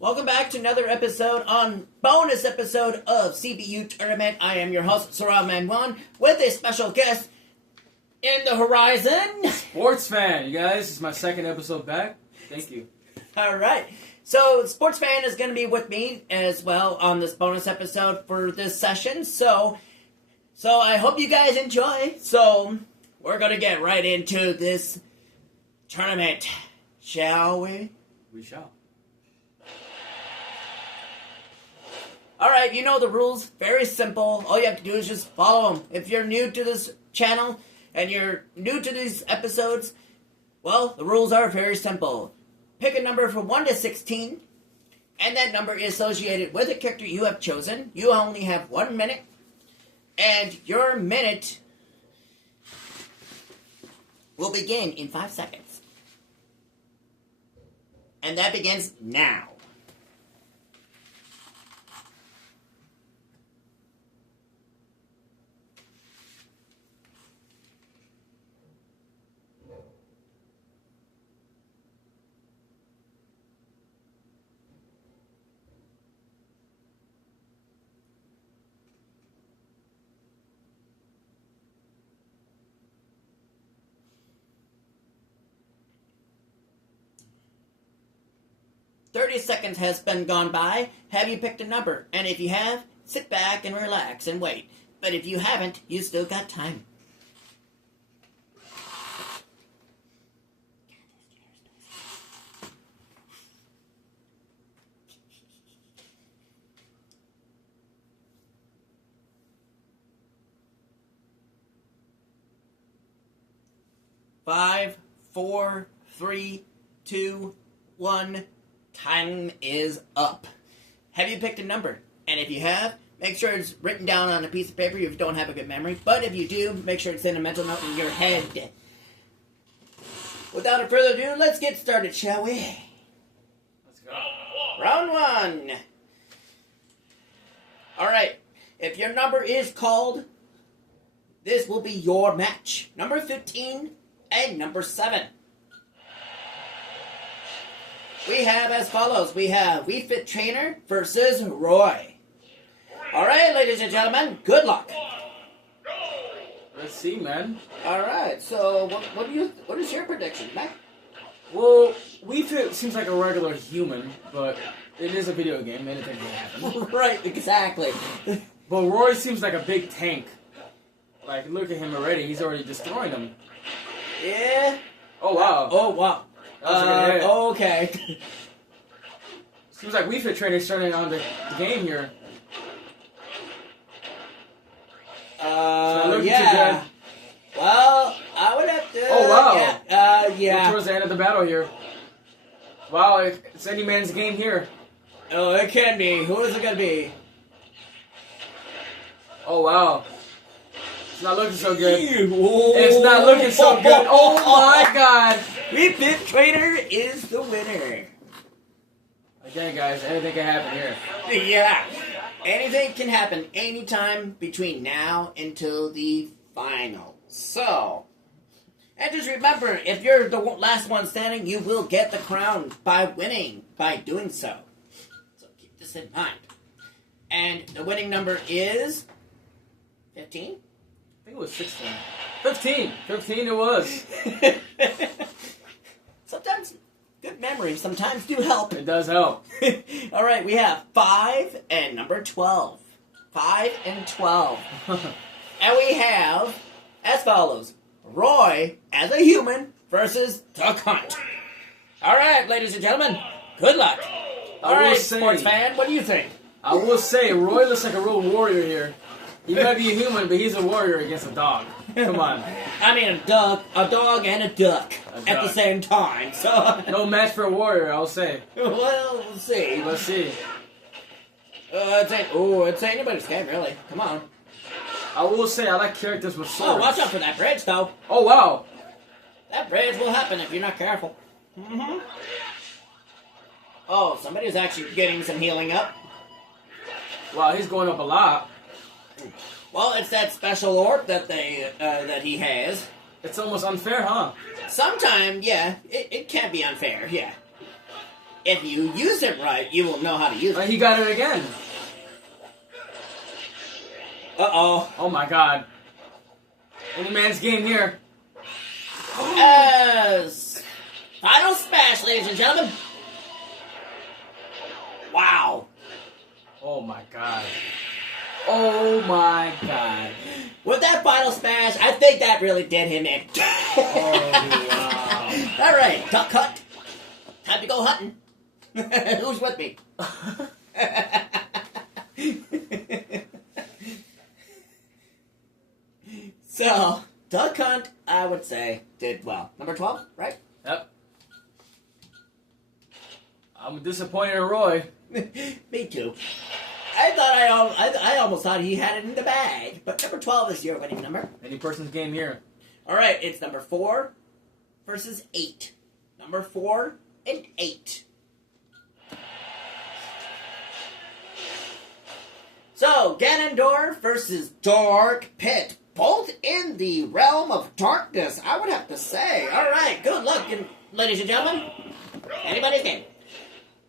Welcome back to another episode on bonus episode of CPU Tournament. I am your host, Sarah Manwan, with a special guest in the horizon. Sports fan, you guys. This is my second episode back. Thank you. All right. So, Sports Fan is going to be with me as well on this bonus episode for this session. So I hope you guys enjoy. So, we're going to get right into this tournament, shall we? We shall. Alright, you know the rules. Very simple. All you have to do is just follow them. If you're new to this channel and you're new to these episodes, well, the rules are very simple. Pick a number from 1 to 16, and that number is associated with a character you have chosen. You only have 1 minute, and your minute will begin in 5 seconds. And that begins now. $30 has been gone by. Have you picked a number? And if you have, sit back and relax and wait. But if you haven't, you still got time. Five, four, three, two, one. Time is up. Have you picked a number? And if you have, make sure it's written down on a piece of paper if you don't have a good memory. But if you do, make sure it's in a mental note in your head. Without further ado, let's get started, shall we? Let's go. Round 1. Alright, if your number is called, this will be your match. Number 15 and number 7. We have as follows. We have Wii Fit Trainer versus Roy. All right, ladies and gentlemen, good luck. Let's see, man. All right, so what is your prediction, Mac? Well, Wii Fit seems like a regular human, but it is a video game. Anything can happen. Right, exactly. But Roy seems like a big tank. Like, look at him already. He's already destroying them. Yeah. Oh, wow. Oh, wow. That was a good hit. Okay. Seems like Wii Fit Trainer's starting on the game here. Yeah. Well, I would have to... Oh, wow. Yeah. We're towards the end of the battle here. Wow, it's any man's game here. Oh, it can be. Who is it going to be? Oh, wow. It's not looking so good. It's not looking so good. Oh, my God. Wii Fit Trainer is the winner. Again, guys, anything can happen here. Yeah. Anything can happen anytime between now until the final. So, and just remember, if you're the last one standing, you will get the crown by winning, by doing so. So keep this in mind. And the winning number is 15? I think it was 16. 15. 15 it was. Sometimes good memories sometimes do help. It does help. All right, we have 5 and number 12. 5 and 12. And we have as follows. Roy as a human versus Duck Hunt. All right, ladies and gentlemen, good luck. All right, sports fan, what do you think? I will say, Roy looks like a real warrior here. He might be a human, but he's a warrior against a dog. Come on. I mean, a dog and a duck at the same time. So no match for a warrior, I'll say. Well, we'll see. Let's see. It's anybody's game, really. Come on. I will say, I like characters with swords. Oh, watch out for that bridge, though. Oh, wow. That bridge will happen if you're not careful. Mm-hmm. Oh, somebody's actually getting some healing up. Wow, he's going up a lot. Well, it's that special orb that he has. It's almost unfair, huh? Sometimes, yeah, it can be unfair, yeah. if you use it right, you will know how to use it. He got it again. Uh-oh. Oh my god. Any man's game here. As final smash, ladies and gentlemen. Wow. Oh my god. Oh my god. With that final smash, I think that really did him in. Oh wow. Alright, duck hunt. Time to go hunting. Who's with me? So, duck hunt, I would say, did well. Number 12, right? Yep. I'm disappointed in Roy. Me too. I almost thought he had it in the bag, but number 12 is your winning number. Any person's game here. All right, it's number 4 versus 8. Number 4 and 8. So, Ganondorf versus Dark Pit. Both in the realm of darkness, I would have to say. All right, good luck, ladies and gentlemen. Anybody's game.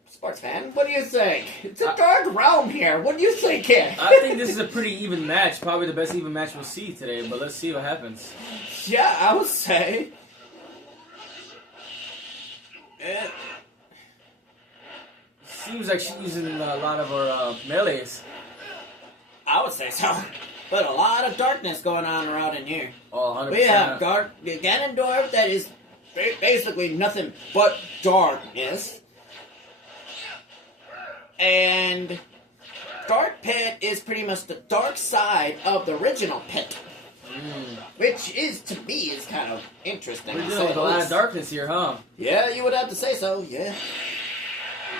Sports fan, what do you think? It's a dark realm here. What do you think here? I think this is a pretty even match. Probably the best even match we'll see today, but let's see what happens. Yeah, I would say. Seems like she's using a lot of her melees. I would say so. But a lot of darkness going on around in here. Oh, 100%. We have Ganondorf that is basically nothing but darkness. And Dark Pit is pretty much the dark side of the original Pit. Which is, to me, is kind of interesting. We're dealing with a lot of darkness here, huh? Yeah, you would have to say so, yeah.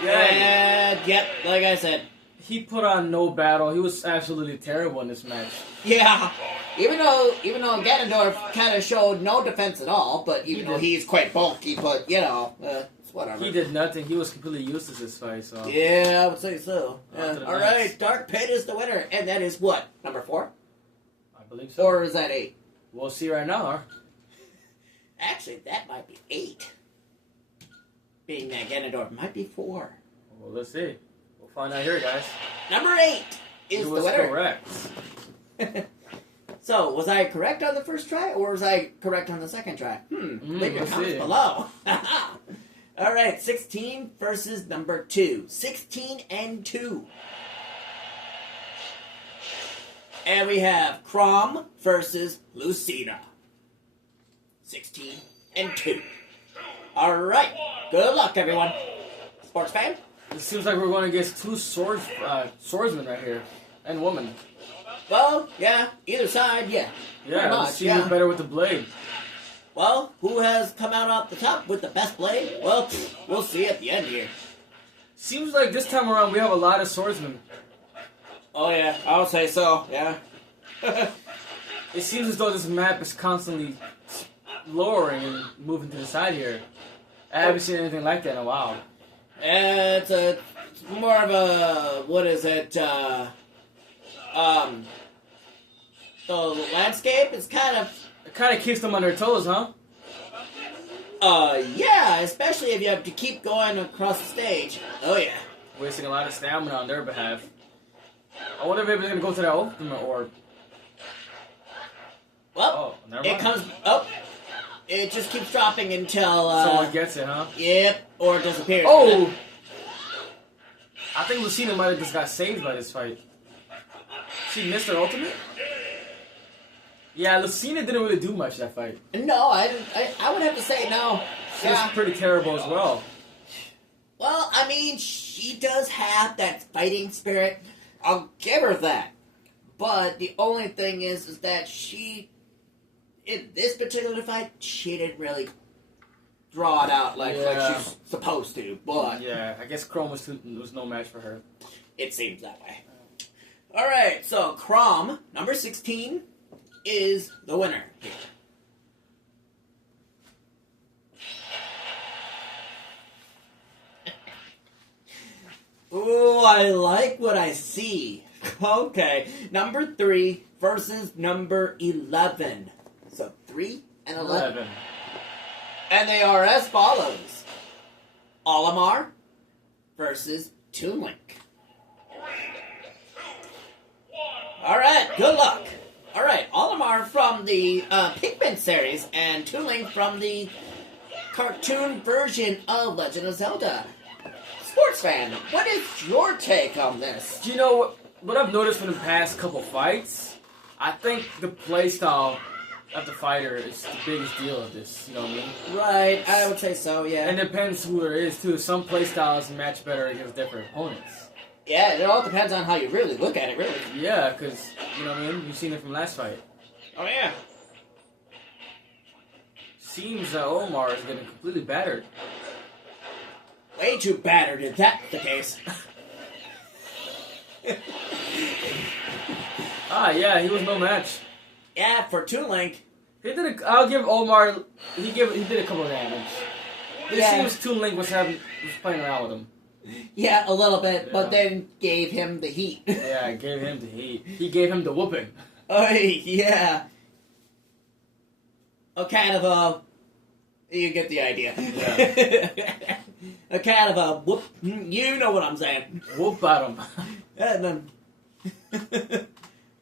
Yeah. And, yep, like I said. He put on no battle. He was absolutely terrible in this match. Yeah, even though Ganondorf kind of showed no defense at all, but even though he's quite bulky, but you know, it's whatever. He did nothing. He was completely useless this fight. So yeah, I would say so. All nice. right, Dark Pit is the winner, and that is what, number 4, I believe so. or is that 8? We'll see right now. Huh? Actually, that might be 8. Being that Ganondorf might be 4. Well, let's see. We'll find out here, guys. Number 8 is the winner. Correct. So, was I correct on the first try, or was I correct on the second try? Leave your comments see. below. All right, 16 versus number 2. 16 and 2. And we have Chrom versus Lucina. 16 and 2. All right, good luck, everyone. Sports fan? It seems like we're going against two swordsmen right here, and woman. Well, yeah, either side, yeah. Yeah, Pretty much, she was better with the blade. Well, who has come out off the top with the best blade? Well, we'll see at the end here. Seems like this time around we have a lot of swordsmen. Oh yeah, I'll say so, yeah. It seems as though this map is constantly lowering and moving to the side here. I haven't seen anything like that in a while. It's more of a, what is it, the landscape is kind of... It kind of keeps them on their toes, huh? Yeah, especially if you have to keep going across the stage. Oh yeah. Wasting a lot of stamina on their behalf. I wonder if it's going to go to that ultimate orb. Well, never it mind. comes up. It just keeps dropping until Someone gets it, huh? Yep, or it disappears. Oh! I think Lucina might have just got saved by this fight. She missed her ultimate? Yeah, Lucina didn't really do much that fight. No, I would have to say no. She was pretty terrible as well. Well, I mean, she does have that fighting spirit. I'll give her that. But the only thing is that she, in this particular fight, she didn't really draw it out like she's supposed to. But yeah, I guess Chrom was no match for her. It seems that way. All right, so Chrom, number 16, is the winner here. Ooh, I like what I see. Okay, number 3 versus number 11. So 3 and 11. And they are as follows. Olimar versus Toon Link. Alright, good luck. Alright, Olimar from the Pikmin series and Toon Link from the cartoon version of Legend of Zelda. Sports fan, what is your take on this? Do you know what I've noticed from the past couple fights? I think the playstyle of the fighter is the biggest deal of this, you know what I mean? Right, I would say so, yeah. And it depends who there is, too. Some playstyles match better against different opponents. Yeah, it all depends on how you really look at it, really. Yeah, because, you know what I mean? You've seen it from last fight. Oh, yeah. Seems that Omar is getting completely battered. Way too battered if that's the case. Yeah, he was no match. Yeah, for Toon Link. I'll give Omar. He did a couple of damage. It Yeah. seems Toon Link was playing around with him. Yeah, a little bit, Yeah. but then gave him the heat. Yeah, I gave him the heat. He gave him the whooping. Oh, yeah. A kind of a... You get the idea. Yeah. A kind of a whoop. You know what I'm saying. Whoop at him. And then...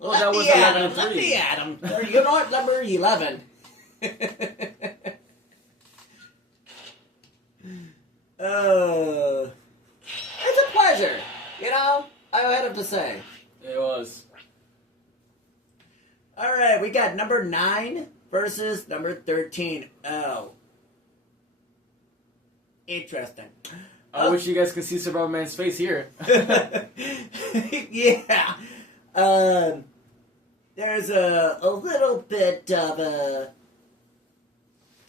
Well, that was Let 11-3. me at him. You're not number 11. It's a pleasure. You know, I have to say. It was. All right, we got number 9 versus number 13. Oh. Interesting. I wish you guys could see Survivor Man's face here. Yeah. There's a little bit of a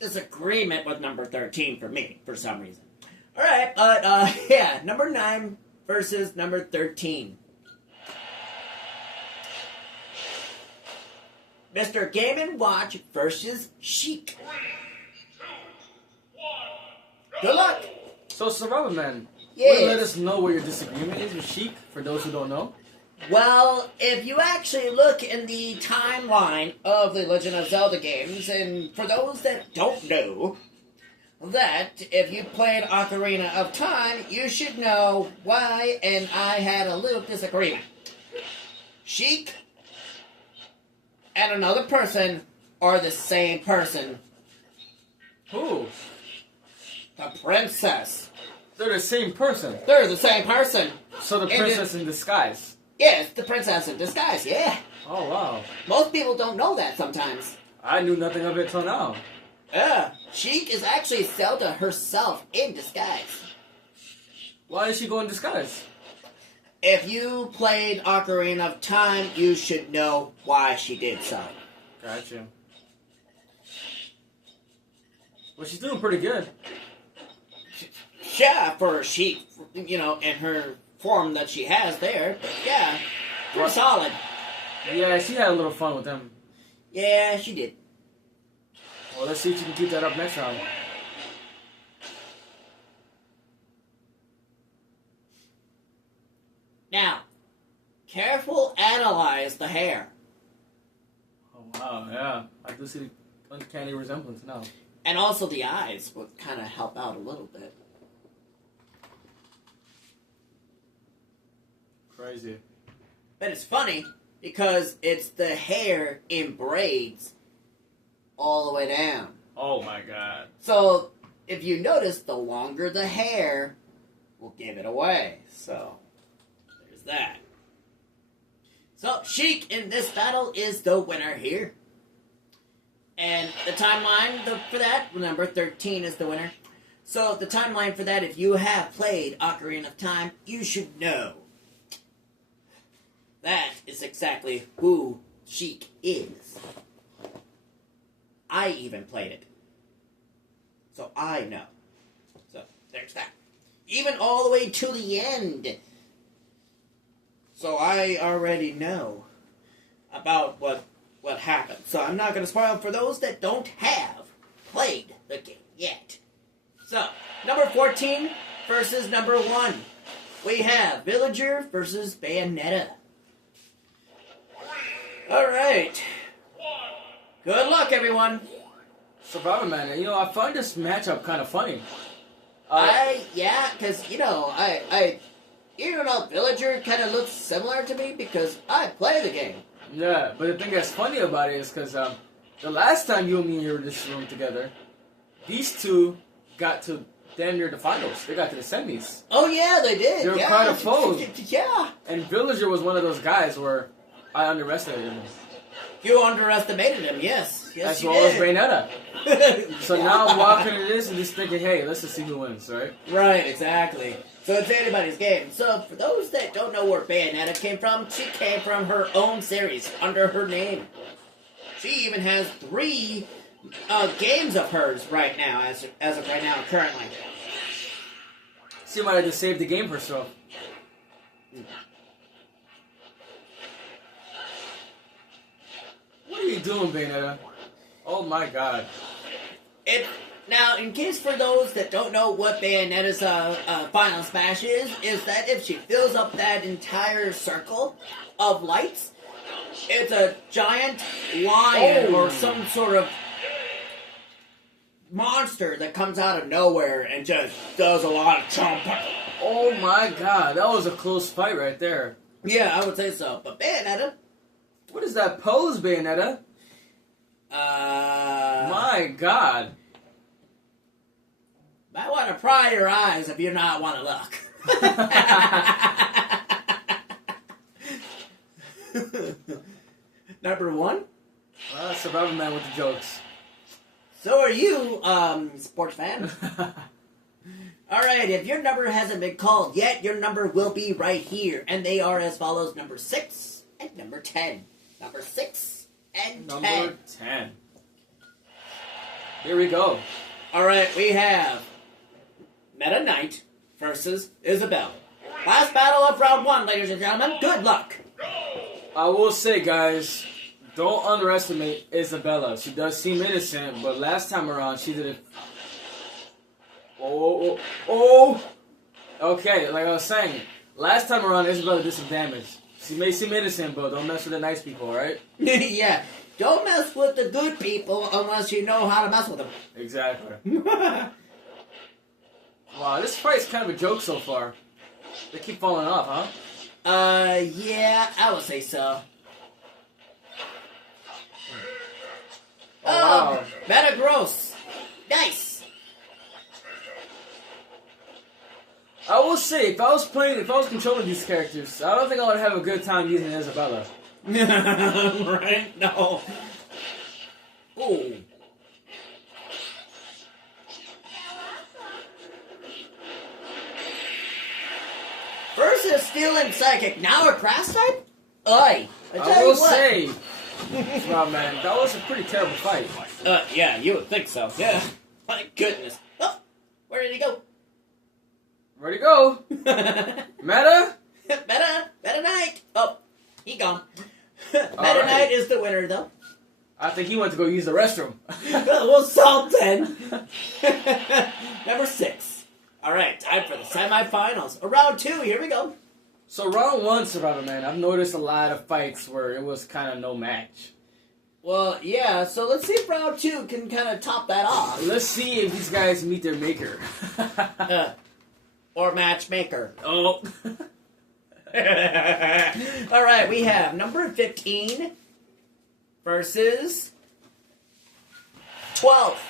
disagreement with number 13 for me, for some reason. Alright, but, yeah, number 9 versus number 13. Mr. Game & Watch versus Sheik. Good luck! So, Survivor Man, Yes. will you let us know what your disagreement is with Sheik, for those who don't know? Well, if you actually look in the timeline of the Legend of Zelda games, and for those that don't know, that if you played Ocarina of Time, you should know why, and I had a little disagreement. Sheik and another person are the same person. Who? The princess. They're the same person. They're the same person. So the And princess in disguise. Yes, the princess in disguise, yeah. Oh, wow. Most people don't know that sometimes. I knew nothing of it till now. Yeah, Sheik is actually Zelda herself in disguise. Why did she go in disguise? If you played Ocarina of Time, you should know why she did so. Gotcha. Well, she's doing pretty good. Yeah, for Sheik, you know, in her form that she has there, but yeah, pretty solid. Yeah, she had a little fun with them. Yeah, she did. Well, let's see if she can keep that up next round. Now, careful analyze the hair. Oh, wow, yeah. I do see the uncanny resemblance now. And also the eyes would kind of help out a little bit. Crazy. But it's funny because it's the hair in braids all the way down. Oh, my God. So, if you notice, the longer the hair will give it away. So, there's that. So, Sheik in this battle is the winner here. And the timeline for that, number 13 is the winner. So, the timeline for that, if you have played Ocarina of Time, you should know. That is exactly who Sheik is. I even played it. So I know. So there's that. Even all the way to the end. So I already know about what happened. So I'm not going to spoil for those that don't have played the game yet. So, number 14 versus number 1. We have Villager versus Bayonetta. Alright. Good luck, everyone. Survivor Man, you know, I find this matchup kind of funny. Because, even though Villager kind of looks similar to me because I play the game. Yeah, but the thing that's funny about it is because the last time you and me were in this room together, these two got to damn near the finals. They got to the semis. Oh, yeah, they did. They were yeah. kind of foes. Yeah. And Villager was one of those guys where I underestimated him. You underestimated him, yes. Yes, As you well as did. Bayonetta. So now I'm walking into this and just thinking, hey, let's just see who wins, right? Right, exactly. So it's anybody's game. So for those that don't know where Bayonetta came from, she came from her own series under her name. She even has 3 games of hers right now, as of right now, currently. She might have just saved the game for herself. What are you doing, Bayonetta? Oh my god. Now, in case for those that don't know what Bayonetta's final smash is that if she fills up that entire circle of lights, it's a giant lion or some sort of monster that comes out of nowhere and just does a lot of chomping. Oh my god, that was a close fight right there. Yeah, I would say so. But Bayonetta, What is that pose, Bayonetta? My god. might want to pry your eyes if you not want to look. Number 1. Survival Man with the jokes. So are you, sports fan. Alright, if your number hasn't been called yet, your number will be right here. And they are as follows, number 6 and number 10. Number 6 and 10. Number 10. Here we go. Alright, we have Meta Knight versus Isabelle. Last battle of round 1, ladies and gentlemen. Good luck. I will say, guys, don't underestimate Isabella. She does seem innocent, but last time around, she did it. Oh. Okay, like I was saying, last time around, Isabella did some damage. She may seem innocent, but don't mess with the nice people, alright? Yeah, don't mess with the good people unless you know how to mess with them. Exactly. Wow, this fight's kind of a joke so far. They keep falling off, huh? Yeah, I would say so. Oh, wow. Metagross. Nice. I will say, if I was controlling these characters, I don't think I would have a good time using Isabella. Right? No. Ooh. First is Steel and Psychic, now a Grass type? Oi. I will say, wow, man, that was a pretty terrible fight. Yeah, you would think so. Yeah. My goodness. Oh, where did he go? Where'd he go? Meta Meta? Knight. Oh, he gone. Meta right. Knight is the winner, though. I think he went to go use the restroom. Well, something. Number 6. All right, time for the semifinals. Round 2, here we go. So round 1, Survivor Man, I've noticed a lot of fights where it was kind of no match. Well, yeah, so let's see if round 2 can kind of top that off. Let's see if these guys meet their maker. Or matchmaker. Oh. All right, we have number 15 versus 12.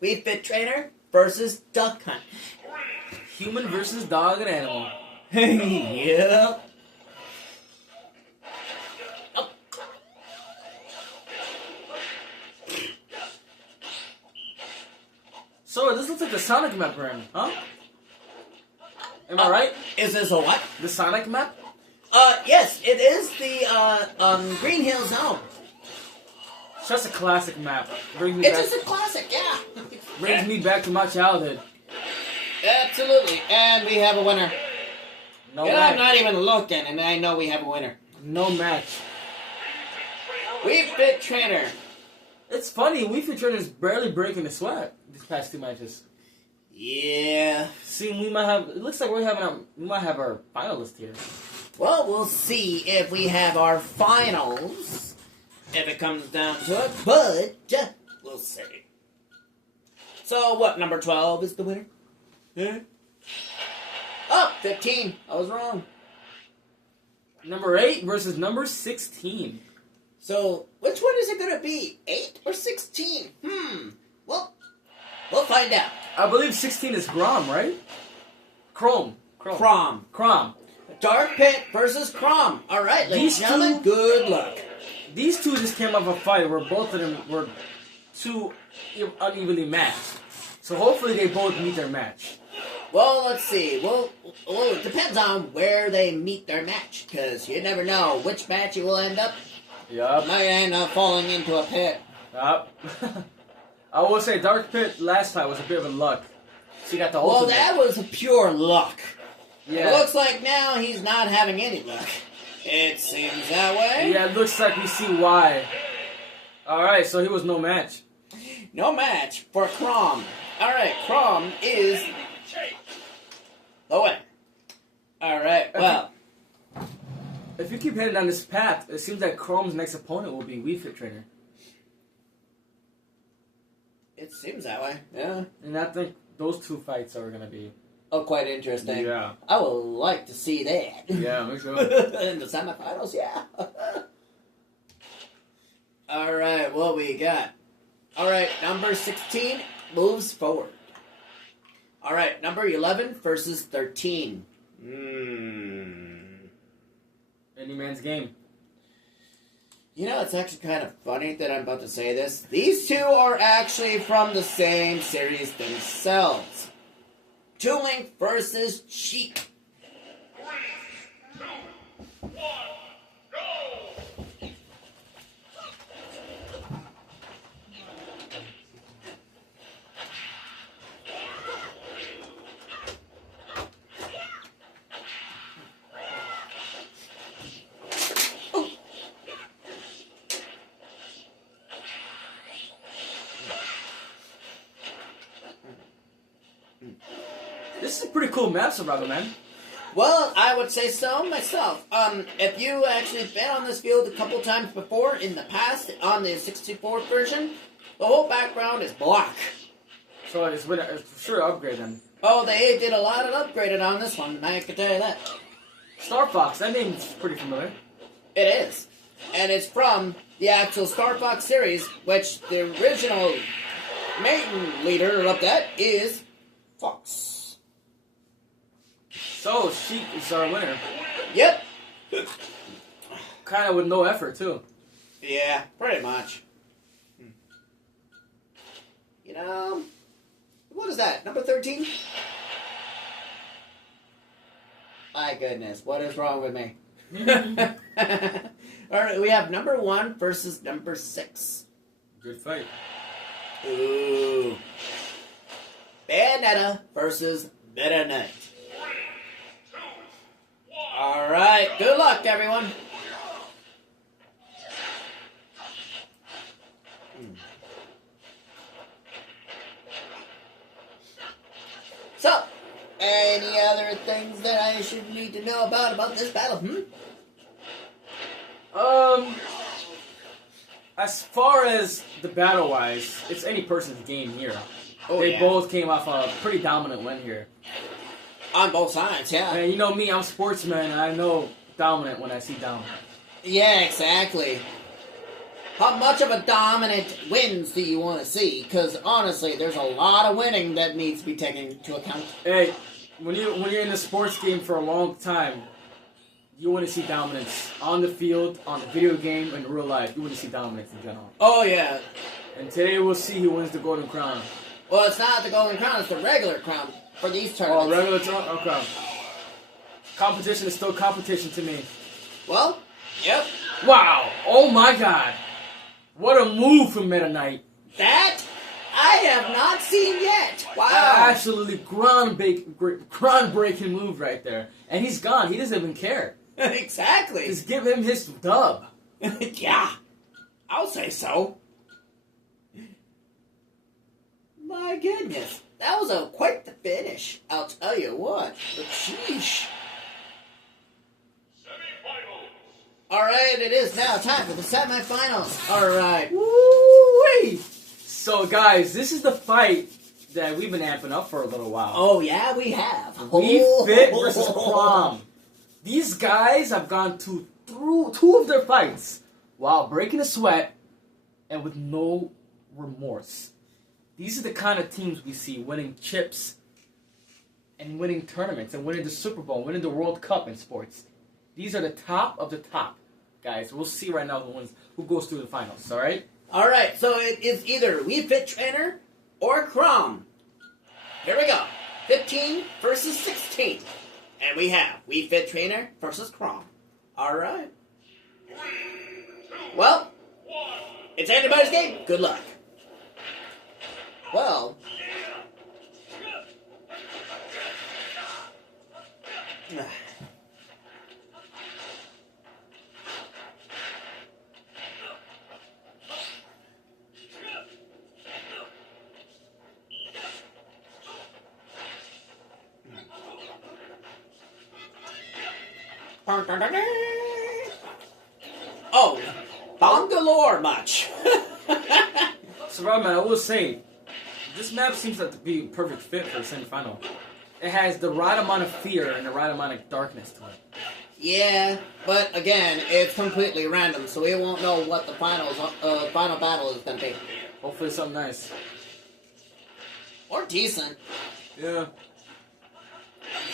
We Fit Trainer versus Duck Hunt. Human versus dog and animal. Yep. Oh. So this looks like the Sonic map we're in, huh? Am I right? Is this a what? The Sonic map? Yes, it is the Green Hill Zone. It's just a classic map. Brings me It's back, just a classic, yeah. brings me back to my childhood. Absolutely, and we have a winner. No And I'm match. not even looking, and I know we have a winner. No match. We Fit Trainer. It's funny, We Fit Trainer's barely breaking the sweat these past 2 matches. Yeah. See, we might have. It looks like we might have our finalist here. Well, we'll see if we have our finals. If it comes down to it, but we'll see. So what? Number 12 is the winner. Yeah. Oh, 15. I was wrong. Number 8 versus number 16. So which one is it gonna be? 8 or 16? Well, we'll find out. I believe 16 is Grom, right? Chrome. Crom. Dark Pit versus Crom. All right, ladies and gentlemen, good luck. These two just came off a fight where both of them were too unevenly matched. So hopefully they both meet their match. Well, let's see. Well, it depends on where they meet their match, because you never know which match you will end up. Yup. Might end up falling into a pit. Yup. I will say Dark Pit last fight was a bit of a luck. She got the ultimate. Well, that was pure luck. Yeah. It looks like now he's not having any luck. It seems that way. Yeah, it looks like we see why. Alright, so he was no match. No match for Crom. Alright, Crom is the winner. Alright, well. If you keep heading down this path, it seems like Chrome's next opponent will be Wii Fit Trainer. It seems that way, yeah. And I think those two fights are going to be... Oh, quite interesting. Yeah. I would like to see that. Yeah, me too. In the semifinals, yeah. Alright, what we got? Alright, number 16 moves forward. Alright, number 11 versus 13. Any man's game. You know, it's actually kind of funny that I'm about to say this. These two are actually from the same series themselves. Toon Link versus Sheik. 3, 2, 1, go! This is a pretty cool map, Saraga, man. Well, I would say so myself. If you actually been on this field a couple times before in the past on the 64 version, the whole background is black. So it's for sure an upgrade then. Oh, they did a lot of upgraded on this one, I can tell you that. Star Fox, that name's pretty familiar. It is. And it's from the actual Star Fox series, which the original main leader of that is Fox. So, Sheik is our winner. Yep. Kind of with no effort, too. Yeah, pretty much. You know, what is that? Number 13? My goodness, what is wrong with me? Alright, we have number 1 versus number 6. Good fight. Ooh. Bayonetta versus Meta Knight. Alright, good luck, everyone. So, any other things that I should need to know about this battle? As far as the battle-wise, it's any person's game here. Oh, They yeah. both came off a pretty dominant win here. On both sides, yeah. And you know me, I'm a sportsman, and I know dominant when I see dominant. Yeah, exactly. How much of a dominant wins do you want to see? Because honestly, there's a lot of winning that needs to be taken into account. Hey, when you're in a sports game for a long time, you want to see dominance on the field, on the video game, and in real life. You want to see dominance in general. Oh, yeah. And today we'll see who wins the Golden Crown. Well, it's not the Golden Crown, it's the regular crown for these Oh, tournaments. regular crown. Competition is still competition to me. Well, yep. Wow! Oh my God! What a move from Meta Knight. That I have not seen yet. Wow. Absolutely groundbreaking move right there. And he's gone. He doesn't even care. Exactly. Just give him his dub. Yeah. I'll say so. My goodness. That was quite the finish. I'll tell you what. But sheesh. Semifinals. Alright, it is now time for the semifinals. Alright. Woo-wee! So guys, this is the fight that we've been amping up for a little while. Oh, yeah, we have. We Fit versus Crom. These guys have gone through 2 of their fights while breaking a sweat and with no remorse. These are the kind of teams we see winning chips and winning tournaments and winning the Super Bowl, winning the World Cup in sports. These are the top of the top, guys. We'll see right now who goes through the finals, all right? All right, so it is either We Fit Trainer or Crom. Here we go. 15 versus 16. And we have We Fit Trainer versus Crom. All right. Well, it's anybody's game. Good luck. Well. Oh, bomb galore much. So, Rob, man, I will say, this map seems like to be a perfect fit for the semifinal. It has the right amount of fear and the right amount of darkness to it. Yeah, but again, it's completely random, so we won't know what the final battle is going to be. Hopefully something nice. Or decent. Yeah.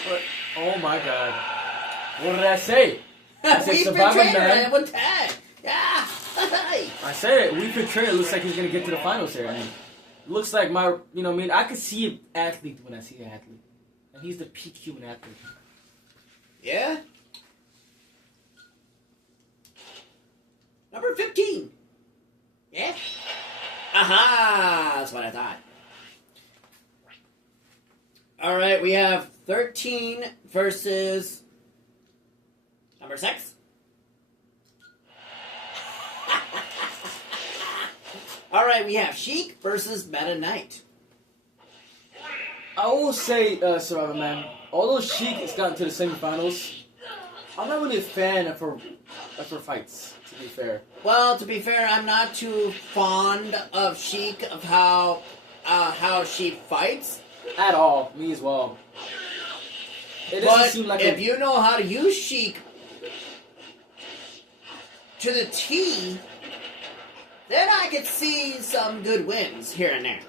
But, oh my god. What did I say? I said We Fit Survivor Trainer Man. and one tag. Yeah. I said it. We Fit Trainer looks like he's going to get to the finals here. I mean, looks like I could see an athlete when I see an athlete. And he's the peak human athlete. Yeah. Number 15. Yeah. Aha! That's what I thought. All right, we have 13 versus number 6. All right, we have Sheik versus Meta Knight. I will say, Survivor Man, although Sheik has gotten to the semifinals, I'm not really a fan of her fights, to be fair. Well, to be fair, I'm not too fond of Sheik, of how she fights. At all. Me as well. It But doesn't seem like if you know how to use Sheik to the T, then I could see some good wins here and there.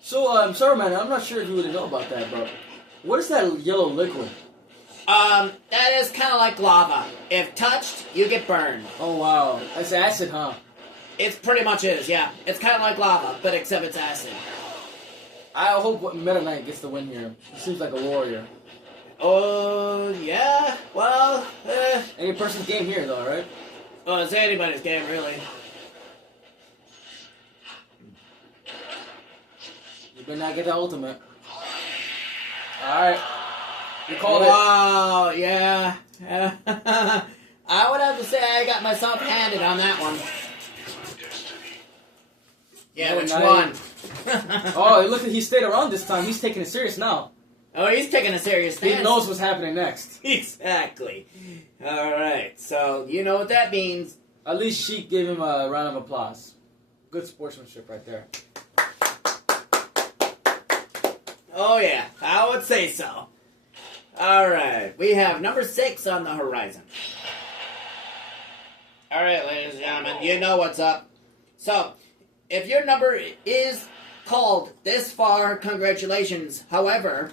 So, sorry, man, I'm not sure if you really know about that, but what is that yellow liquid? That is kind of like lava. If touched, you get burned. Oh, wow. That's acid, huh? It pretty much is, yeah. It's kind of like lava, but except it's acid. I hope Meta Knight gets the win here. He seems like a warrior. Oh, yeah. Well, Any person's game here, though, right? well, it's anybody's game, really. You better not get the ultimate. Alright. You called Wow, yeah. I would have to say I got myself handed on that one. Yeah, No, which not one? Oh, look, he stayed around this time. He's taking it serious now. Oh, he's taking a serious stance. He knows what's happening next. Exactly. Alright, so you know what that means. At least Sheik gave him a round of applause. Good sportsmanship right there. Oh yeah, I would say so. Alright, we have number 6 on the horizon. Alright, ladies and gentlemen, you know what's up. So, if your number is called this far, congratulations. However,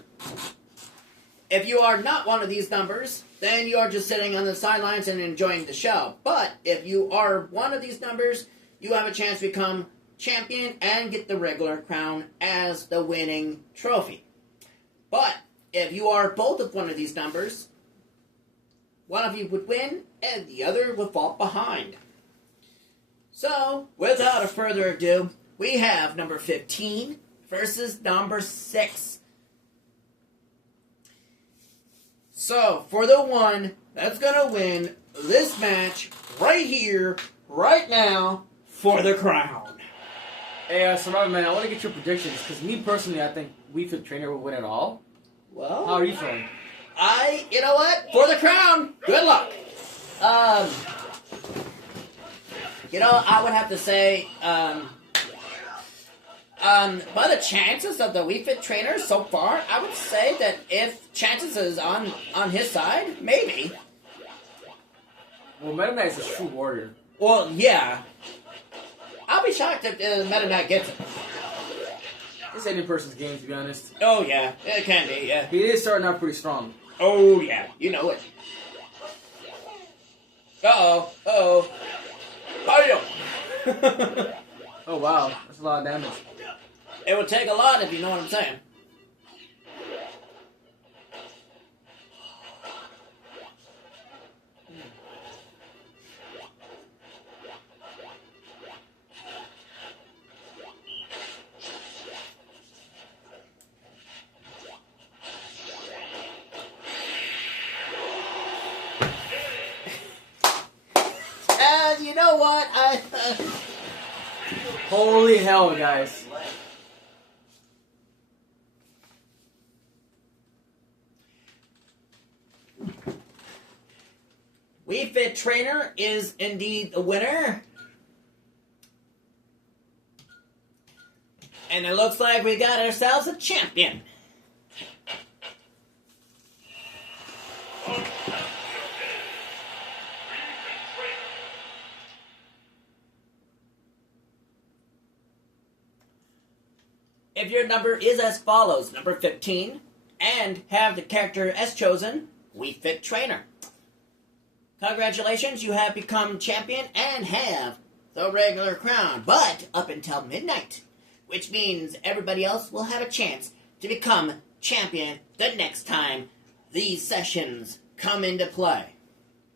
if you are not one of these numbers, then you are just sitting on the sidelines and enjoying the show. But if you are one of these numbers, you have a chance to become champion and get the regular crown as the winning trophy. But if you are both of one of these numbers, one of you would win and the other would fall behind. So, without a further ado, we have number 15 versus number 6. So, for the one that's going to win this match right here, right now, for the crown. Hey, Survivor Man, I want to get your predictions, because me personally, I think We Fit Trainer will win it all. Well, How are you feeling? you know what? For the crown, good luck. I would have to say, By the chances of the Wii Fit trainer so far, I would say that if chances is on his side, maybe. Well, Meta Knight is a true warrior. Well, yeah. I'll be shocked if Meta Knight gets it. It's any person's game, to be honest. Oh, yeah. It can be, yeah. He is starting out pretty strong. Oh, yeah. You know it. Uh-oh. Uh-oh. Oh, Oh, wow. That's a lot of damage. it would take a lot if you know what I'm saying. You know what? Holy hell, guys. Wii Fit Trainer is indeed the winner. And it looks like we got ourselves a champion. If your number is as follows, number 15, and have the character as chosen, Wii Fit Trainer. Congratulations, you have become champion and have the regular crown, but up until midnight, which means everybody else will have a chance to become champion the next time these sessions come into play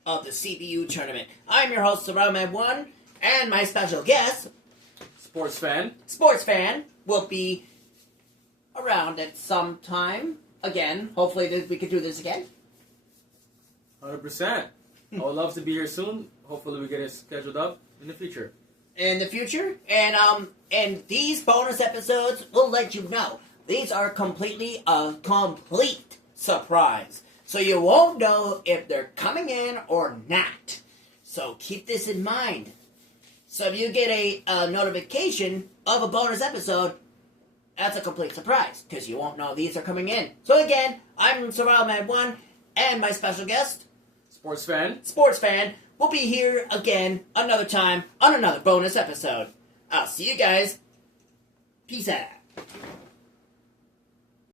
of the CPU tournament. I'm your host, SurroundMan1, and my special guest, Sports fan, will be around at some time again. Hopefully we can do this again. 100%. I would love to be here soon. Hopefully we get it scheduled up in the future. In the future, and these bonus episodes will let you know these are completely a complete surprise. So you won't know if they're coming in or not. So keep this in mind. So if you get a notification of a bonus episode, that's a complete surprise, because you won't know these are coming in. So again, I'm SurroundMan1, and my special guest, Sports fan, will be here again another time on another bonus episode. I'll see you guys. Peace out.